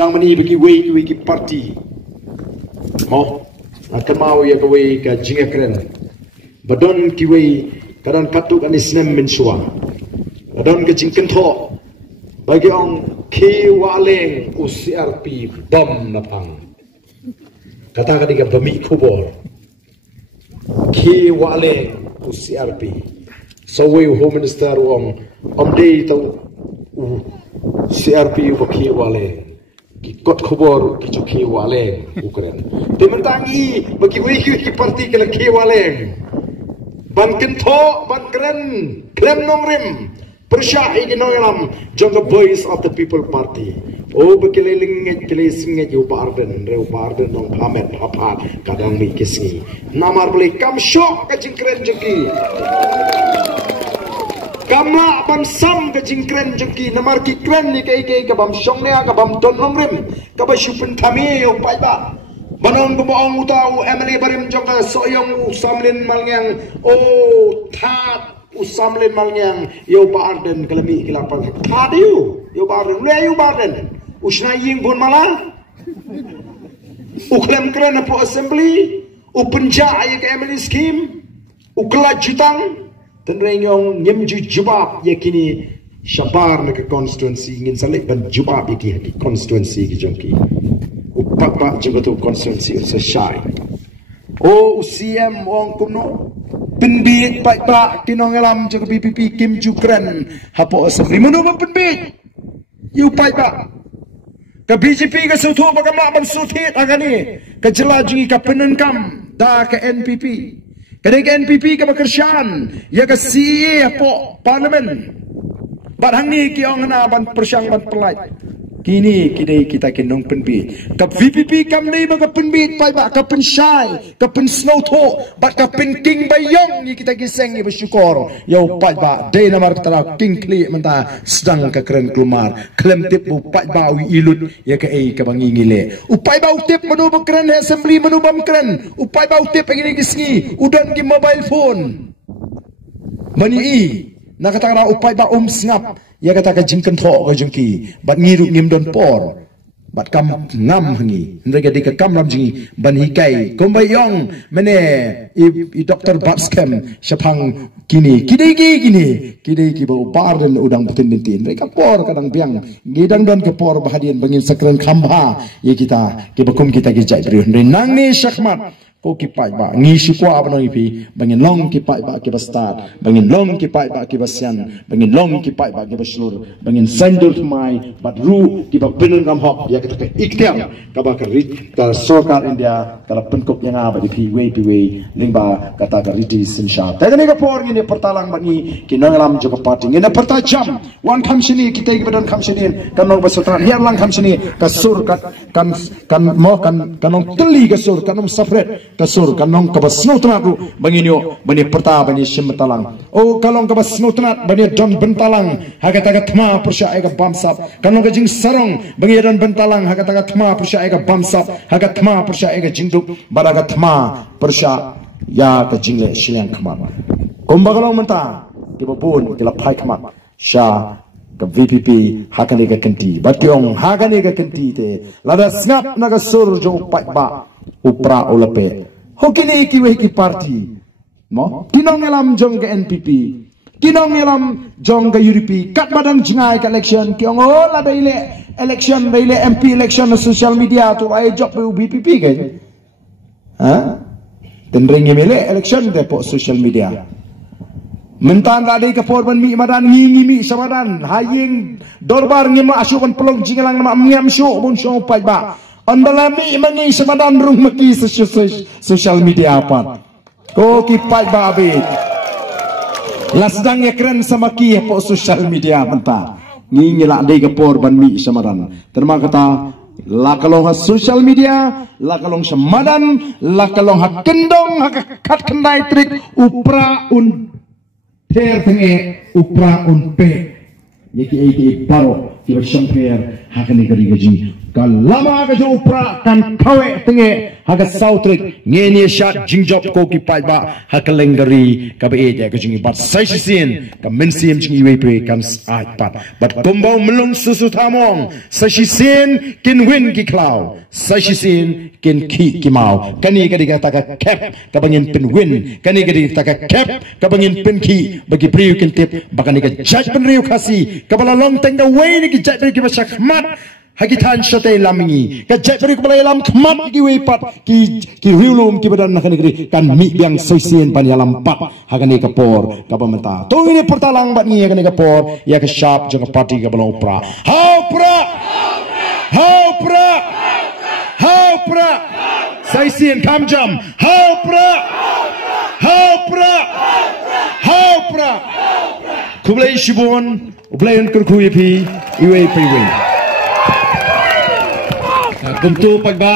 sedang meni bagi wiki parti mau akan mau ya kawai ka jinga keren badon kiwai kadan katuk anis nem mensua badon ke jingken tho bagi ong ki waleng UCRP bom napang kata kadika bami kubor ki waleng UCRP sawi home minister ong day tau CRP ki waleng ki kot kubor ki ki waleng ukren tementangi bagi wiki parti kala ki waleng ban kentho ban keren klem nongrim persya iginongalam jong the voice of the people party o bekeleling kelesing yu barden reu barden nong pamet apa kadang mi kisni namar beli kam syok ka jingkren jeki kamla bam sam ka jingkren jeki namar ki kren ni kai ka bam syong ne ka bam ton nongrim ka ba syupun thami yo pai ba banon bumoong utau emily barim jong ka soyong samlin malngyang o that usamlen malngyang yo barden kalami kilapan thadiu yo barden le yo barden usna ying bon mala uklem kren po assembly upenja ay ka emily scheme ukla jutang tenreng yong nyem jubab yakini syabar na ka constituency ngin salik ban jubab iki haki constituency ki jongki upapa jengatu constituency sa syai o UCM wong kuno penbit pak kinongelam jaga PPP Kim Jukren hapo assembly mono ba penbit yu pai ba ka BJP ka sutu bagamla bam suthit agani ka jelajingi ka penenkam da ka NPP kadai ka NPP ka bakersyan ya ka CA hapo parlimen barang ni ki ong na ban persyang ban pelai kini kidai kita kinong penbit ka VPP kam nei ba ka penbit pai ba ka pensyai ka pen snow tho ba ka pen king bayong ni kita giseng ni bersyukur yo pai ba dei namar tara king kli menta sedang ka keren kelumar klem tip bu pai ba wi ilut ya ka ei ka bangingile upai ba utip menu keren assembly menu bam keren upai ba utip ngini gisngi udan ki mobile phone mani i nakatara upai ba sngap ya kata ka jingken tho ka jengki bat ngiru ngim don por bat kam ngam hangi ndega di ka kam ram jingi ban hikai kombayong mene i Dr. Batskem syapang kini kidai ki bau barden udang putin bintin mereka por kadang biang ngidang don ke por bahadian bangin sakren khamba ye kita ki bakum kita ki jai bri nang ni syakmat ko kipai ba ngi sikwa ba nang ipi bangin long kipai ba ki bastad bangin long kipai ba ki basyan bangin long kipai ba ki baslur bangin sandul mai bat ru ki ba penun kam hop ya kita iktiam ka ba ka rit ka sokar India ka penkop yang aba di piwe limba kata ka riti sinsha ta ni ka por ni pertalang ba ni ki nanglam jo party ni na pertajam wan kham sini kita ki badan kham sini kan no basutran hiar lang kham sini ka sur kan mo kan kanong teli ka sur kanong safret kasur kanong kabas snutnat banginyo bani perta bani simtalang o kalong kabas snutnat bani don bentalang hagataga thma persya ega bamsap kanong gajing sarong bangi don bentalang hagataga thma persya ega bamsap hagat thma persya ega jingduk baraga thma persya ya ka jingle silang khama kombagalong menta kibapun kila phai khama sha ka VPP hakane ka kenti batyong hakane ka kenti te lada snap naga sur jo pai ba upra ulape hokini kiwe ki party mo kinong elam jong ke NPP kinong elam jong ke UDP kat badang jingai ka election kiong ola daile election daile MP election na social media tu ai job VPP ke ha tendring mele election de po social media mentan radai ke porban mi madan ngingi mi samadan haying dorbar ngima asukan pelong jingalang nama miam syu bun syu pai ba andalami mangi samadan rung maki social media apa ko ki pai ba abit lasdang ya keren sama ki po social media menta ngingi la dai ke porban mi samadan terma kata la kalong ha social media la kalong samadan la kalong ha kendong ha kat kendai trik upra un ter tenge upra un pe yaki baro tiba champion hakani kari gaji kalama gaji upra kan kawe tenge haga sautrik ngeni shot jingjop ko ki pai ba hakalengari ka be ja gaji bat sai sin ka mensim jing iwe pre kan ai pat but kombau melun susu thamong sai sin kin win ki cloud sai sin kin ki mau kani kadi kata ka cap ka bangin pin win kani kadi kata ka cap ka bangin pin ki bagi priu kin tip bakani ka judge pen riu khasi ka bala long teng the way ni ki judge ki basak mat hakitan shate lamingi ka judge pen ki bala lam khmat ki we pat ki riulum ki badan nakani kri kan mi biang soisien pan yalam pat hakani ka por ka pamenta to ini pertalang bat ni hakani ka por ya ka sharp jang party ka bala upra how pra soisien kam jam how pra kublai shibon ublayan kurkuyi pi iwe pi win kumtu pagba